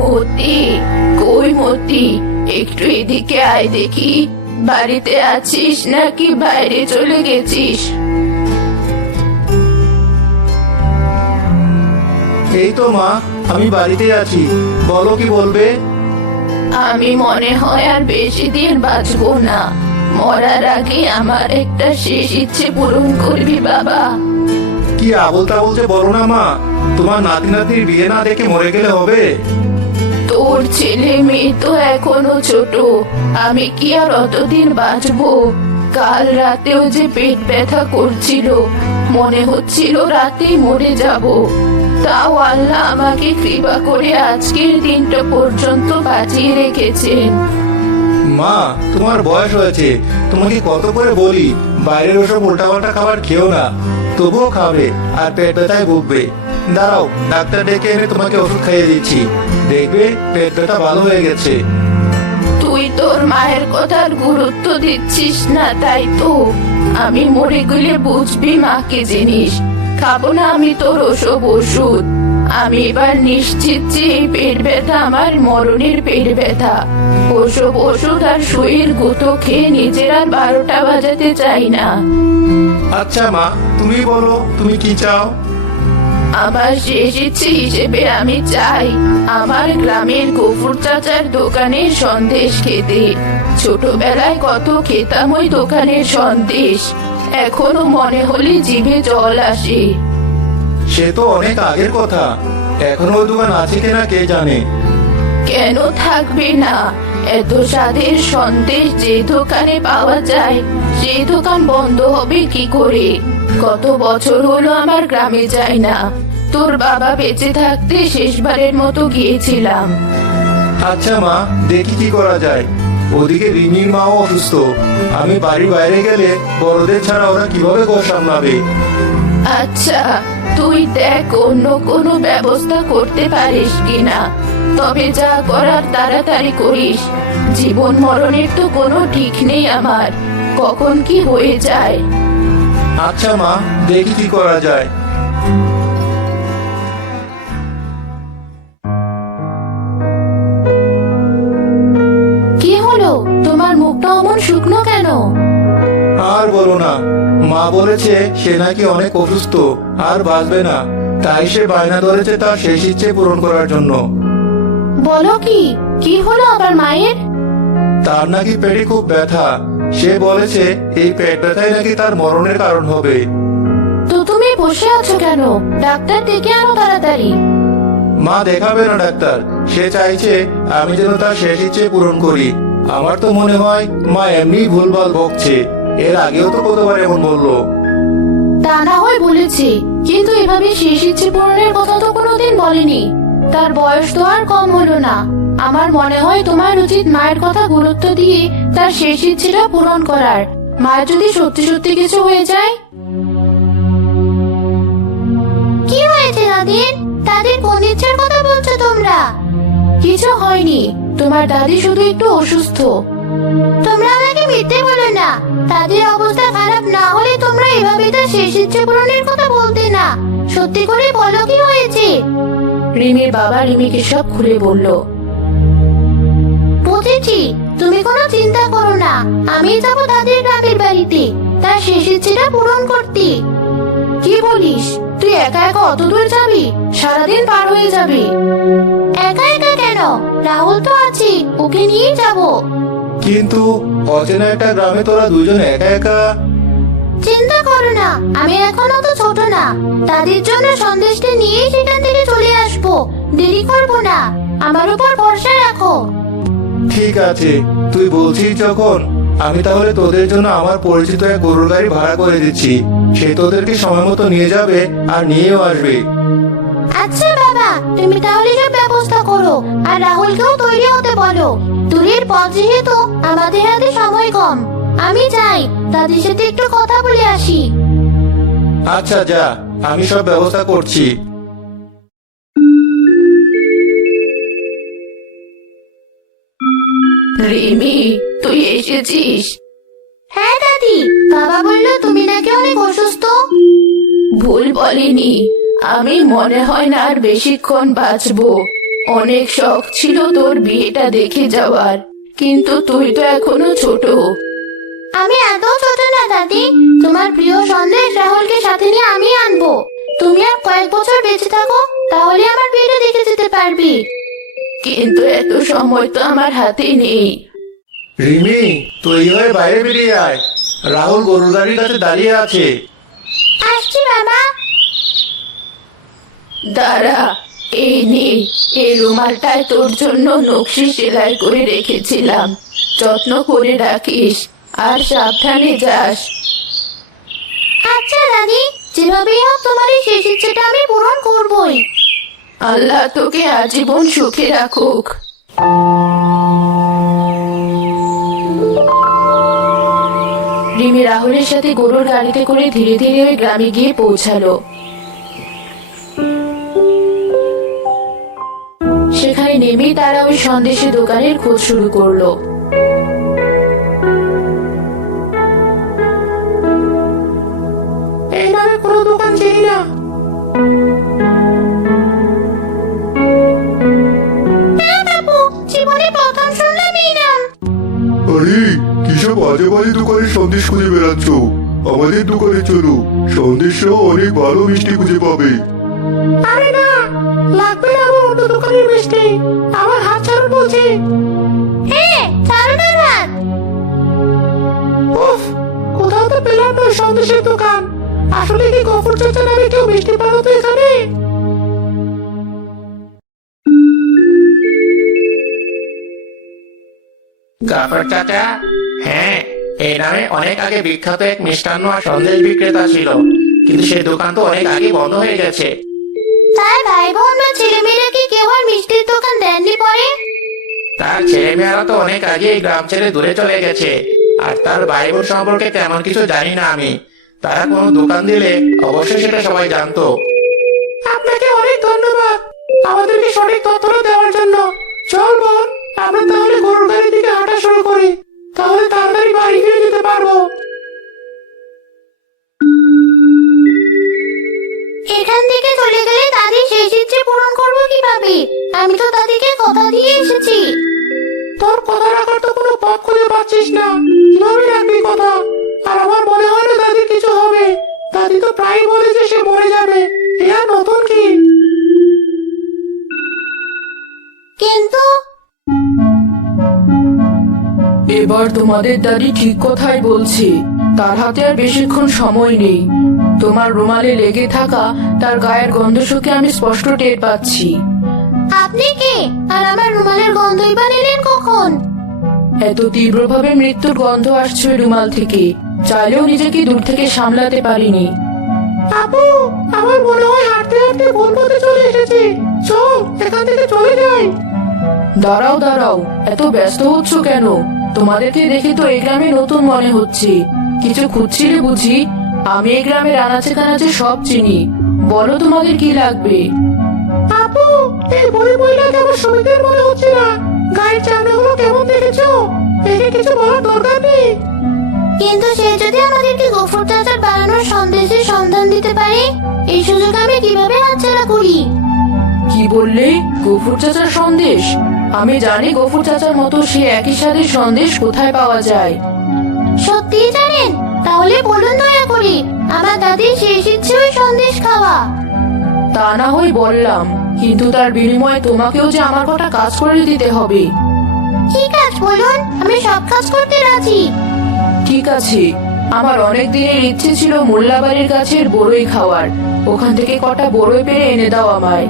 মতি কই মতি? একটু এদিকে আয় দেখি। বাড়িতে আছিস নাকি বাইরে চলে গেছিস? এই তো মা আমি বাড়িতে আছি। বলো কি বলবে? আমি মনে হয় আর বেশি দিন বাঁচবো না। মরার আগে আমার একটা শেষ ইচ্ছে পূরণ করবি বাবা। কি আবল তাবল যে বলো না মা তোমার নাতি নাতির বিয়ে না দেখে মরে গেলে হবে? তোর ছেলে মেয়ে তো এখনও ছোট। আমি কি আর অতদিন বাঁচবো? কাল রাতেও যে পেট ব্যথা করছিল, মনে হচ্ছিল রাতেই মরে যাব। তাও আল্লাহ আমাকে কৃপা করে আজকের দিনটা পর্যন্ত বাঁচিয়ে রেখেছেন। মা, তোমার বয়স হয়েছে। তোমাকে কত করে বলি? বাইরের ওসব উল্টাপাল্টা খাবার খেও না। তবুও খাবে, আর পেট ব্যথায় ভুগবে। দাঁড়াও, ডাক্তার ডেকে এনে তোমাকে ওষুধ খাইয়ে দিচ্ছি। দেখবে পেট ব্যথা ভালো হয়ে গেছে। তুই তোর মায়ের কথার গুরুত্ব দিচ্ছিস না, তাই তো? আমি মরে গেলে বুঝবি মাকে জিনিস। খাব না আমি তোর ওসব ওষুধ। আমি এবার নিশ্চিত যে এই পেট ব্যথা আমার মরণের পেট ব্যথা। ওসব ওষুধ আর শরীর গুঁতো খেয়ে নিজের আর বারোটা বাজাতে চাই না। আচ্ছা মা তুমি বলো তুমি কি চাও? আমার শেষ ইচ্ছে হিসেবে আমি চাই আমার গ্রামের গফুর চাচার দোকানের সন্দেশ খেতে। ছোটবেলায় কত খেতাম ওই দোকানের সন্দেশ এখনও মনে হলে জিভে জল আসে। সে তো অনেক আগের কথা। এখনও ওই দোকান আছে কিনা কে জানে? কেন থাকবে না? এত স্বাদের সন্দেশ যে দোকানে পাওয়া যায় সেই দোকান বন্ধ হবে কি করে? কত বছর হলো আমার গ্রামে যাই না। তোর বাবা বেঁচে থাকতে শেষবারের মতো গিয়েছিলাম। আচ্ছা মা দেখি কি করা যায়। ওদিকে রিমির মাও অসুস্থ। আমি বাড়ির বাইরে গেলে বড়দের ছাড়া ওরা কীভাবে ঘর সামলাবে আচ্ছা তুই দেখ অন্য কোনো ব্যবস্থা করতে পারিস কিনা। তবে যা করার তাড়াতাড়ি করিস। জীবন মরণের তো কোনো ঠিক নেই আমার। কখন কি হয়ে যায়? আচ্ছা মা দেখি কি করা যায়। কি হলো? তোমার মুখটা অমন শুকনো কেন? আর বলো না। মা বলেছে সে নাকি অনেক অসুস্থ আর বাঁচবে না। তাই সে বায়না ধরেছে তার শেষ ইচ্ছে পূরণ করার জন্য। বলো কি? কি হলো আবার মায়ের? তার নাকি পেটে খুব ব্যথা। সে বলেছে এই পেট ব্যথাই নাকি তার মরণের কারণ হবে। তো তুমি বসে আছো কেন? ডাক্তার ডেকে আনো তাড়াতাড়ি। মা দেখাবে না ডাক্তার। সে চাইছে আমি যেন তার শেষ ইচ্ছে পূরণ করি। আমার তো মনে হয় মা এমনি ভুলভাল বকছে এর আগেও তো কতবার এমন বলল? তা না হয় বলেছি কিন্তু এভাবে শেষ ইচ্ছে পূরণের কথা তো কোনোদিন বলেনি। তার বয়স তো আর কম হলো না। আমার মনে হয় তোমার উচিত মায়ের কথা গুরুত্ব দিয়ে তার শেষ ইচ্ছেটা পূরণ করার। মায়ের যদি সত্যি সত্যি কিছু হয়ে যায়? কি হয়েছে দাদির? দাদির কোন ইচ্ছের কথা বলছো তোমরা? কিছু হয়নি। তোমার দাদি শুধু একটু অসুস্থ। তোমরা মিথ্যে বলো না। তাদের অবস্থা খারাপ না হলে তোমরা এভাবে তার শেষ ইচ্ছে পূরণের কথা বলতে না। সত্যি করে বলো কি হয়েছে? রিমির বাবা রিমিকে সব খুলে বলল। বুঝেছি তুমি কোনো চিন্তা করো না। আমি যাব তাদের গ্রামের বাড়িতে। তার শেষ ইচ্ছেটা পূরণ করতে। কি বলিস? তুই একা একা অত দূর যাবি? সারাদিন পার হয়ে যাবে। একা একা কেন? রাহুল তো আছে ওকে নিয়ে যাব। কিন্তু অচেনা একটা গ্রামে তোরা দুজন একা একা? চিন্তা করো না আমি এখন অত ছোট না। তাদের জন্য সন্দেশটা নিয়েই সেখান থেকে চলে আসব। দেরি করব না আমার উপর ভরসা রাখো। ঠিক আছে তুই বলছিস যখন আমি তাহলে তোদের জন্য আমার পরিচিত এক গরুর গাড়ি ভাড়া করে দিচ্ছি। সে তোদেরকে সময় মতো নিয়ে যাবে আর নিয়েও আসবে। আচ্ছা বাবা তুমি তাহলে সব ব্যবস্থা করো। আর রাহুলকেও তৈরি হতে বলো। দূরের পথ যেহেতু আমাদের হাতে সময় কম। আমি যাই তাদের সাথে একটু কথা বলে আসি। আচ্ছা যা আমি সব ব্যবস্থা করছি। রিমি তুই এসেছিস? হ্যাঁ দাদি। বাবা বলল তুমি নাকি অনেক অসুস্থ? ভুল বলিনি। আমি মনে হয় না আর বেশিক্ষণ বাঁচবো। অনেক শখ ছিল তোর বিয়েটা দেখে যাওয়ার কিন্তু তুই তো এখনও ছোট। আমি এত ছোট না দাদি। তোমার প্রিয় সন্দেশ রাহুলকে সাথে নিয়ে আমি আনব। তুমি আর কয়েক বছর বেঁচে থাকো তাহলে আমার বিয়েটা দেখে যেতে পারবি। কিন্তু এত সময় তো আমার হাতে নেই। রিমি তুই হয়ে বাইরে বেরিয়ে আয়। রাহুল গরুর গাড়ির কাছে দাঁড়িয়ে আছে। আসছি বাবা দাঁড়া এই নে এই রুমালটায় তোর জন্য নকশি সেলাই করে রেখেছিলাম। যত্ন করে রাখিস আর সাবধানে যাস। আচ্ছা দাদি যেভাবেই হোক তোমার এই শেষ ইচ্ছেটা আমি পূরণ করবই। আল্লাহ তোকে আজীবন সুখে রাখুক। রিমি রাহুলের সাথে গরুর গাড়িতে করে ধীরে ধীরে ওই গ্রামে গিয়ে পৌঁছালো। সেখানে নেমেই তারা ওই সন্দেশের দোকানের খোঁজ শুরু করল। এই কোনো দোকান চিনি না। হ্যাঁ নাম। আরে কিসব বাজে বাজে সন্দেশ খুঁজে বেড়াচ্ছ? আমাদের দোকানে চলো সন্দেশ অনেক ভালো মিষ্টি খুঁজে পাবে। দোকানের আমার হাত ছাড়ুন বলছি। হ্যাঁ আর হাত। উফ কোথাও তো পেলাম না সন্দেশের দোকান। আসলে কি গফর চাচা নামে কেউ মিষ্টি বানাতো এখানে? গাফর চাচা হ্যাঁ এই নামে অনেক আগে বিখ্যাত এক মিষ্টান্ন আর সন্দেশ বিক্রেতা ছিল। কিন্তু সেই দোকান তো অনেক আগে বন্ধ হয়ে গেছে। ভাই বোন ছেলেমেয়েরা কেউ আর মিষ্টির দোকান দেননি পরে? তার ছেলে মেয়েরা তো অনেক আগে গ্রাম ছেড়ে দূরে চলে গেছে। আর তার ভাই সম্পর্কে তেমন কিছু জানি না আমি। তারা কোনো দোকান দিলে অবশ্যই সেটা সবাই জানতো। আপনাকে অনেক ধন্যবাদ। আমাদেরকে সঠিক তথ্যটা দেওয়ার জন্য। চল বোন, আমরা তাহলে গরুর গাড়ির দিকে হাঁটা শুরু করি। তাহলে করব আমি তো দাদিকে কথা দিয়ে এসেছি। তোর কথা রাখার তো কোনো পথ খুঁজে পাচ্ছিস না। কীভাবে রাখবি কথা? আর আমার মনে হয় না দাদির কিছু হবে। দাদি তো প্রায় বলে যে সে মরে যাবে। এ আর নতুন কি? কিন্তু এবার তোমাদের দাদি ঠিক কথাই বলছে। তার হাতে আর বেশিক্ষণ সময় নেই। তোমার রুমালে লেগে থাকা তার গায়ের গন্ধ শুকে আমি স্পষ্ট টের পাচ্ছি। আপনি কে? আর আমার রুমালের গন্ধই বা নিলেন কখন? এত তীব্রভাবে মৃত্যুর গন্ধ আসছে রুমাল থেকে। চাইলেও নিজেকে দূর থেকে সামলাতে পারিনি। আপু আমার মনে হয় হাঁটতে হাঁটতে ভুল পথে চলে এসেছি। চল এখান থেকে চলে যাই। দাঁড়াও দাঁড়াও এত ব্যস্ত হচ্ছ কেন? তোমাদেরকে দেখে তো এই গ্রামে নতুন মনে হচ্ছে। কিছু খুঁজছিলে বুঝি? আমি এই গ্রামের আনাচে কানাচে সব চিনি। বলো তোমাদের কি লাগবে? আপু এই বুড়ি মহিলাকে আমার সুবিধের মনে হচ্ছে না। গায়ের চামড়াগুলো কেমন দেখেছ? একে কিছু বলার দরকার নেই। কিন্তু সে যদি আমাদেরকে গফুর চাচার বানানোর সন্দেশের সন্ধান দিতে পারে এই সুযোগ আমি কীভাবে হাতছাড়া করি? কি বললে? গফুর চাচার সন্দেশ? আমি জানি গফুর চাচার মতো সে একই সাথে সন্দেশ কোথায় পাওয়া যায়। সত্যিই জানেন? তাহলে বলুন দয়া করে আমার দাদির শেষ ইচ্ছে ওই সন্দেশ খাওয়া। তা না হয় বললাম। কিন্তু তার বিনিময়ে তোমাকেও যে আমার কটা কাজ করে দিতে হবে। কি কাজ বলুন আমি সব কাজ করতে রাজি। ঠিক আছে। আমার অনেক দিনের ইচ্ছে ছিল মোল্লাবাড়ির গাছের বড়ই খাওয়ার। ওখান থেকে কটা বড়ই পেরে এনে দাও আমায়।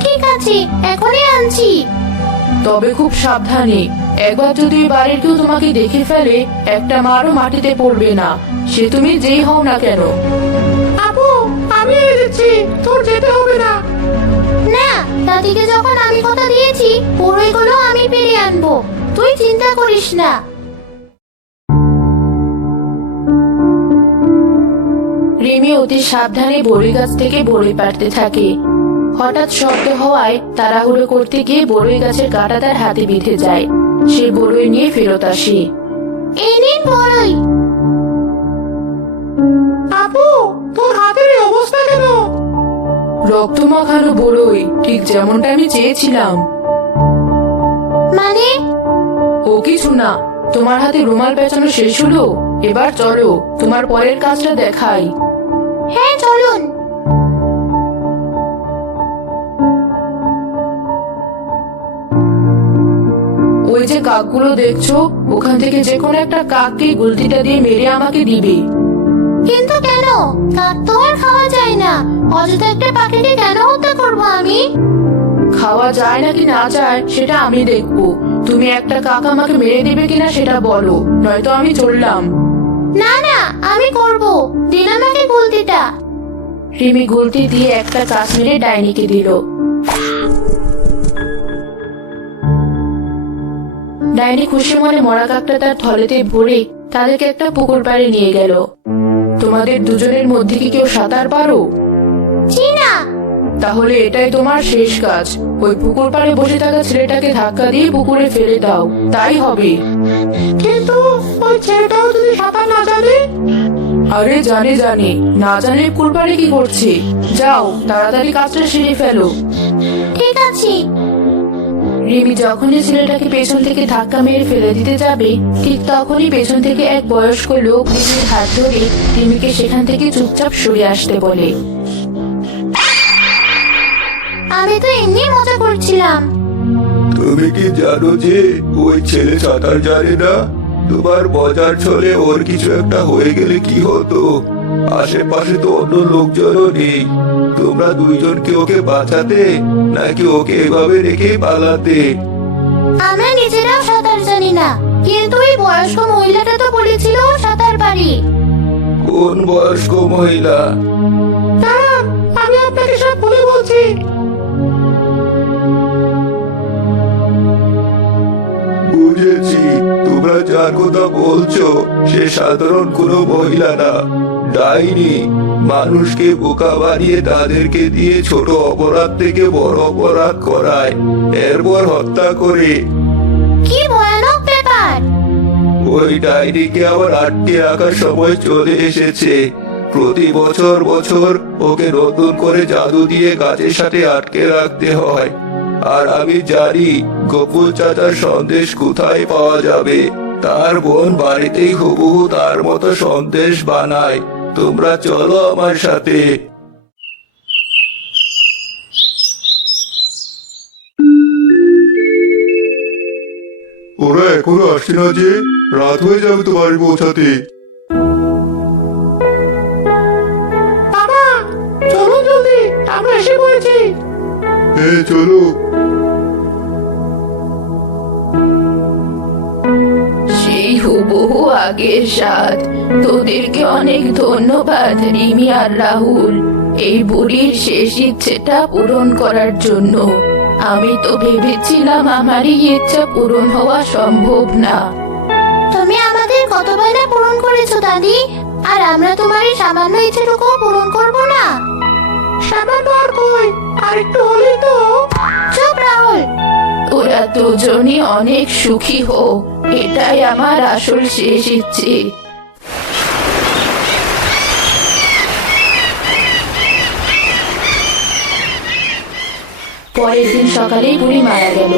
ঠিক আছে এখনই আনছি। তবে খুব সাবধানে। একবার যদি ওই বাড়ির কেউ তোমাকে দেখে ফেলে একটা মারও মাটিতে পড়বে না। সে তুমি যেই হও না কেন। আপু আমি দিচ্ছি তোর যেতে হবে না। না দাদিকে যখন আমি কথা দিয়েছি বড়ইগুলো আমি পেরে আনব। তুই চিন্তা করিস না। রিমি অতি সাবধানে বড়ই গাছ থেকে বড়ই পাড়তে থাকে। হঠাৎ শব্দ হওয়ায় তাড়াহুড়ো করতে গিয়ে বড়ই গাছের কাঁটা তার হাতে বিঁধে যায়। সে বড়ই নিয়ে ফেরত আসে। এই নিন বড়ই। আপু তোর হাতের অবস্থা কেন? রক্ত মাখানো বড়ই ঠিক যেমনটা আমি চেয়েছিলাম। মানে? ও কিছু না তোমার হাতে রুমাল পেঁচানো শেষ হলো? এবার চলো তোমার পরের কাজটা দেখাই। হ্যাঁ চলুন। ওই যে কাকগুলো দেখছ ওখান থেকে যে কোনো একটা কাককে গুলতিটা দিয়ে মেরে আমাকে দিবে। কিন্তু কেন কাক তো আর খাওয়া যায় না। অযথা একটা পাখিকে কেন হত্যা করব আমি? খাওয়া যায় নাকি না যায় সেটা আমি দেখব। তুমি একটা কাক আমাকে মেরে দিবে কিনা সেটা বলো নয়তো আমি চললাম। না না আমি করব। দিন আমাকে গুলতিটা। রিমি গুলতি দিয়ে একটা কাক মেরে ডাইনিকে দিল। ডাইনি খুশি মনে মরা কাকটা তার থলেতে ভরে তাদেরকে একটা পুকুর পাড়ে নিয়ে গেল। তোমাদের দুজনের মধ্যে কি কেউ সাঁতার পারো? জি না তাহলে এটাই তোমার শেষ কাজ। ওই পুকুর পাড়ে বসে থাকা ছেলেটাকে ধাক্কা দিয়ে পুকুরে ফেলে দাও। তাই হবে। কিন্তু ওই ছেলেটাও যদি সাঁতার না জানে? আরে জানে জানে। না জানে পুকুর পাড়ে কি করছে। যাও তাড়াতাড়ি কাজটা সেরে ফেলো। ঠিক আছে। রিমি যখনই ছেলেটাকে পেছন থেকে ধাক্কা মেরে ফেলে দিতে যাবে ঠিক তখনই পেছন থেকে এক বয়স্ক লোক রিমির হাত ধরে রিমিকে সেখান থেকে চুপচাপ সরে আসতে বলে। আমি তো এমনি মজা করছিলাম। তুমি কি জানো যে ওই ছেলে সাঁতার জানে না? তোমার মজার ছলে ওর কিছু একটা হয়ে গেলে কি হতো? আশেপাশে তো অন্য লোকজনও নেই। তোমরা দুইজন কি ওকে বাঁচাতে নাকি ওকে এভাবে রেখে পালাতে? আমরা নিজেরাও সাঁতার জানি না কিন্তু ওই বয়স্ক মহিলাটা তো বলেছিল ও সাঁতার পারি। কোন বয়স্ক মহিলা? দাঁড়ান আমি আপনাকে সব খুলে বলছি। বুঝেছি তোমরা যার কথা বলছো সে সাধারণ কোনো মহিলা না। ডাইনি। মানুষকে বোকা বানিয়ে তাদেরকে দিয়ে ছোট অপরাধ থেকে বড় অপরাধ করায়। এরপর হত্যা করে। কি ভয়ানক ব্যাপার! ওই ডাইনিকে আবার আটকে রাখার সময় চলে এসেছে। প্রতি বছর বছর ওকে নতুন করে জাদু দিয়ে গাছের সাথে আটকে রাখতে হয়। আর আমি জানি গোকুল চাচার সন্দেশ কোথায় পাওয়া যাবে। তার বোন বাড়িতেই হুবহু তার মতো সন্দেশ বানায়। তোমরা চলো আমার সাথে। ওরা এখনও আসছে না যে রাত হয়ে যাবে তো বাড়ি পৌঁছাতে। চলুন জলদি আমরা এসে পড়েছি। হ্যাঁ চলো। আগের সাথ। তোদেরকে অনেক ধন্যবাদ রিমি আর রাহুল। এই বুড়ির শেষ ইচ্ছেটা পূরণ করার জন্য। আমি তো ভেবেছিলাম আমারই ইচ্ছা পূরণ হওয়া সম্ভব না। তুমি আমাদের কত পূরণ করেছ দাদি? আর আমরা তোমার এই সামান্য ইচ্ছেটুকু পূরণ করব না। সামান্য আর কই? আর একটু হলেই তো। চুপ রাহুল। ওরা দুজনই অনেক সুখী হোক। এটাই আমার আসল শেষ ইচ্ছে। পরের দিন সকালেই বুড়ি মারা গেল।